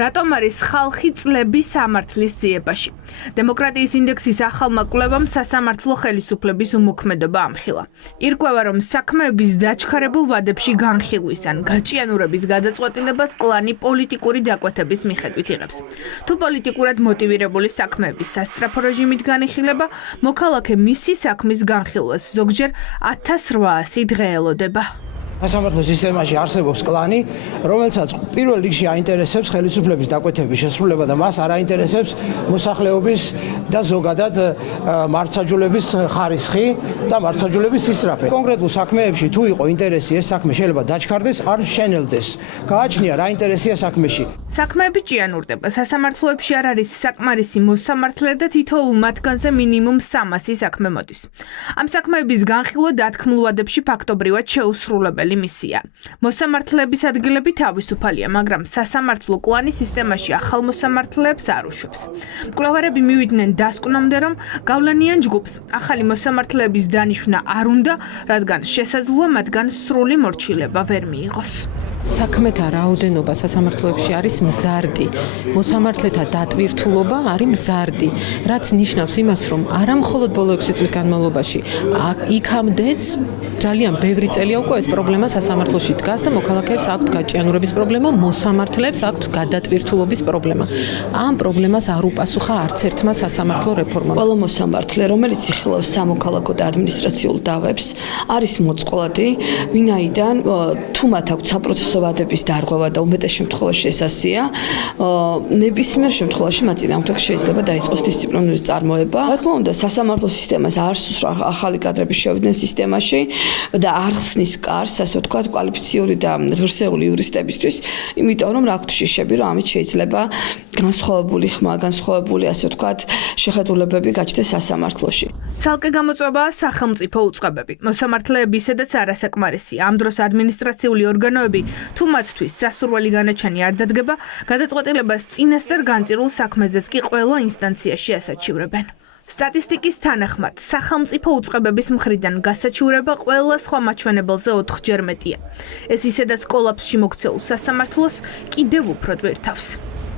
რატომ არის ხალხი წლების სამართლის ძიებაში? დემოკრატიის ინდექსის ახალმა კვლევამ სასამართლო ხელისუფლების უმოქმედობა ამხილა. ირკვევა, რომ საქმეების დაჩქარებულ ვადებში განხილვის ან გაჭიანურების გადაწყვეტილებას კლანი პოლიტიკური დაკვეთების მიხედვით იღებს. თუ პოლიტიკურად მოტივირებული საქმეების სასწრაფო რეჟიმით განიხილება, მოქალაქე მისი საქმის განხილვას ზოგჯერ 1800 დღე ელოდება. სასამართლო სისტემაში არსებობს კლანი, რომელსაც პირველ რიგში აინტერესებს ხელისუფლების დაკვეთების შესრულება და მას არ აინტერესებს მოსახლეობის და ზოგადად მართლმსაჯულების ხარისხი და მართლმსაჯულების ისწრაფე. კონკრეტულ საქმეებში თუ იყო ინტერესი, ეს საქმე შეიძლება დაჩქარდეს, არ შენელდეს. გააჩნია რა ინტერესია საქმეში. საქმეები ჭიანურდება. სასამართლოებში არ არის საკმარისი მოსამართლე და თითოეულ მათგანზე მინიმუმ 300 საქმე მოდის. ამ საქმეების განხილვა დათქმულ ვადებში ფაქტობრივად შეუსრულებელი მისია. მოსამართლეების ადგილები თავისუფალია, მაგრამ სასამართლო კლანი სისტემაში ახალ მოსამართლეებს არ უშვებს. მკვლევარები მივიდნენ დასკვნამდე, რომ გავლენიან ჯგუფს ახალი მოსამართლეების დანიშვნა არ უნდა, რადგან შესაძლოა მათგან სრული მორჩილება ვერ მიიღოს. საქმეთა რაოდენობა სასამართლოებში არის მზარდი. მოსამართლეთა დატვირთულობა არის მზარდი, რაც ნიშნავს იმას, რომ არა მხოლოდ ბოლო 6 წლის განმავლობაში, იქამდეც ძალიან ბევრი წელია უკვე ეს პრობლემა სასამართლოში დგას და მოქალაქეებს აქვთ გაჭიანურების პრობლემა, მოსამართლეებს აქვთ გადატვირთულობის პრობლემა. ამ პრობლემას არ უპასუხა არც ერთმა სასამართლო რეფორმამ. ყველა მოსამართლე, რომელიც იხილავს სამოქალაქო და ადმინისტრაციულ დავებს, არის მოწყვლადი, ვინაიდან თუ მათ აქვთ საპროცესო ვადების დარღვევა და უმეტეს შემთხვევაში ეს ასეა, ნებისმიერ შემთხვევაში მათ წინააღმდეგ შეიძლება დაიწყოს დისციპლინური წარმოება. რა თქმა უნდა, სასამართლო სისტემას არ სურს ახალი კადრები შევიდნენ სისტემაში და არ ხსნის კარს, ასე ვთქვათ, კვალიფიციური და ღირსეული იურისტებისთვის, იმიტომ რომ რა გვთ შიშები, რომ ამით შეიძლება განსხვავებული ხმა, განსხვავებული, ასე ვთქვათ, შეხედულებები გაჩნდეს სასამართლოში. ცალკე გამოწვევაა სახელმწიფო უწყებები. მოსამართლეები ისედაც არასაკმარისია. ამ დროს ადმინისტრაციული ორგანოები თუ მათთვის სასურველი განაჩენი არ დადგება, გადაწყვეტილებას წინასწარ განწირულ საქმეზეც კი ყველა ინსტანციაში ასაჩივრებენ. სტატისტიკის თანახმად, სახელმწიფო უწყებების მხრიდან გასაჩივრება ყველა სხვა მაჩვენებელზე 4-ჯერ მეტია. ეს ისედაც კოლაფსში მოქცეულ სასამართლოს კიდევ უფრო გვირთავს.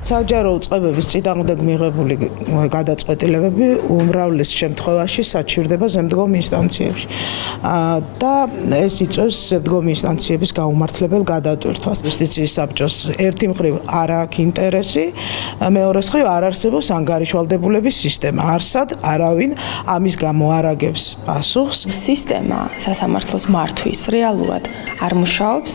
საჯარო უწყებების წინააღმდეგ მიღებული გადაწყვეტილებები უმრავლეს შემთხვევაში საჩივრდება ზემდგომ ინსტანციებში და ეს იწვევს ზემდგომ ინსტანციების გაუმართლებელ გადატვირთვას. იუსტიციის საბჭოს ერთი მხრივ არ აქვს ინტერესი, მეორე მხრივ არ არსებობს ანგარიშვალდებულების სისტემა. არსად არავინ ამის გამო არ აგებს პასუხს. სისტემა სასამართლოს მართვის რეალურად არ მუშაობს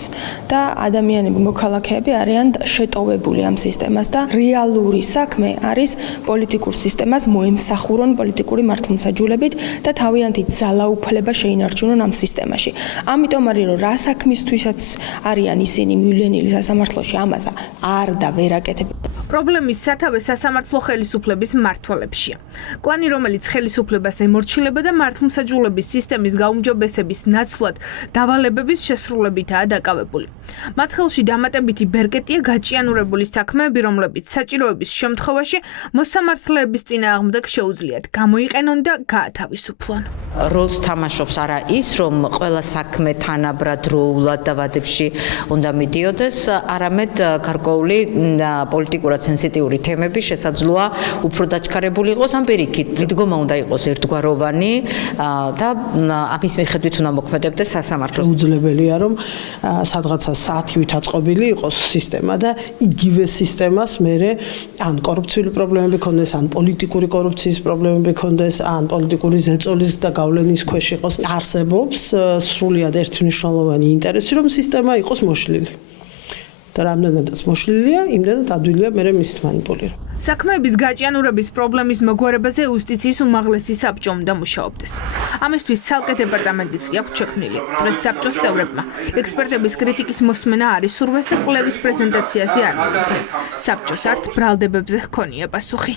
და ადამიანები, მოქალაქეები არიან შეტოვებული ამ სისტემას და რეალური საქმე არის პოლიტიკურ სისტემას მოემსახურონ პოლიტიკური მართლმსაჯულებით და თავიანთი ძალაუფლება შეინარჩუნონ ამ სისტემაში. ამიტომ არის რომ რა საქმისთვისაც არიან ისინი მივლენილი სასამართლოში, ამას არ და ვერ აკეთებენ. პრობლემის სათავე სასამართლო ხელისუფლების მმართველებშია. კლანი, რომელიც ხელისუფლებას ემორჩილება და მართლმსაჯულების სისტემის გაუმჯობესების ნაცვლად დავალებების შესრულებითაა დაკავებული. მათ ხელში დამატებითი ბერკეტია გაჭიანურებული საქმეები, რომლებიც საჭიროების შემთხვევაში მოსამართლეების წინააღმდეგ შეუძლიათ გამოიყენონ და გაათავისუფლონ. როლს თამაშობს არა ის, რომ ყველა საქმე თანაბრადროულად და ვადებში უნდა მიდიოდეს, არამედ გარკვეული პოლიტიკურად სენსიტიური თემები შესაძლოა უფრო დაჩქარებული იყოს ამ პირიქით. მიდგომა უნდა იყოს ერთგვაროვანი და ამის მიხედვით უნდა მოქმედებდეს სასამართლო. უძლებელია, რომ სადღაცა საათივით აწყობილი იყოს სისტემა და იგივე სისტემას მერე ან კორუფციული პრობლემები ქონდეს, ან პოლიტიკური კორუფციის პრობლემები ქონდეს, ან პოლიტიკური ზეწოლის და გავლენის ქვეშ იყოს. არსებობს სრულიად ერთმნიშვნელოვანი ინტერესი, რომ სისტემა იყოს მოშლილი. და რამდენადაც მოშლილია, იმდენად ადვილია მერე მის მანიპულირება. საქმეების გაჭიანურების პრობლემის მოგვარებაზე იუსტიციის უმაღლესი საბჭო უნდა მუშაობდეს. ამისთვის ცალკე დეპარტამენტიც კი აქვს შექმნილი. დღეს საბჭოს წევრებმა ექსპერტების კრიტიკის მოსმენა არ ისურვეს და კვლევის პრეზენტაციაზე არ მოვიდნენ. საბჭოს არც ბრალდებებზე ჰქონია პასუხი.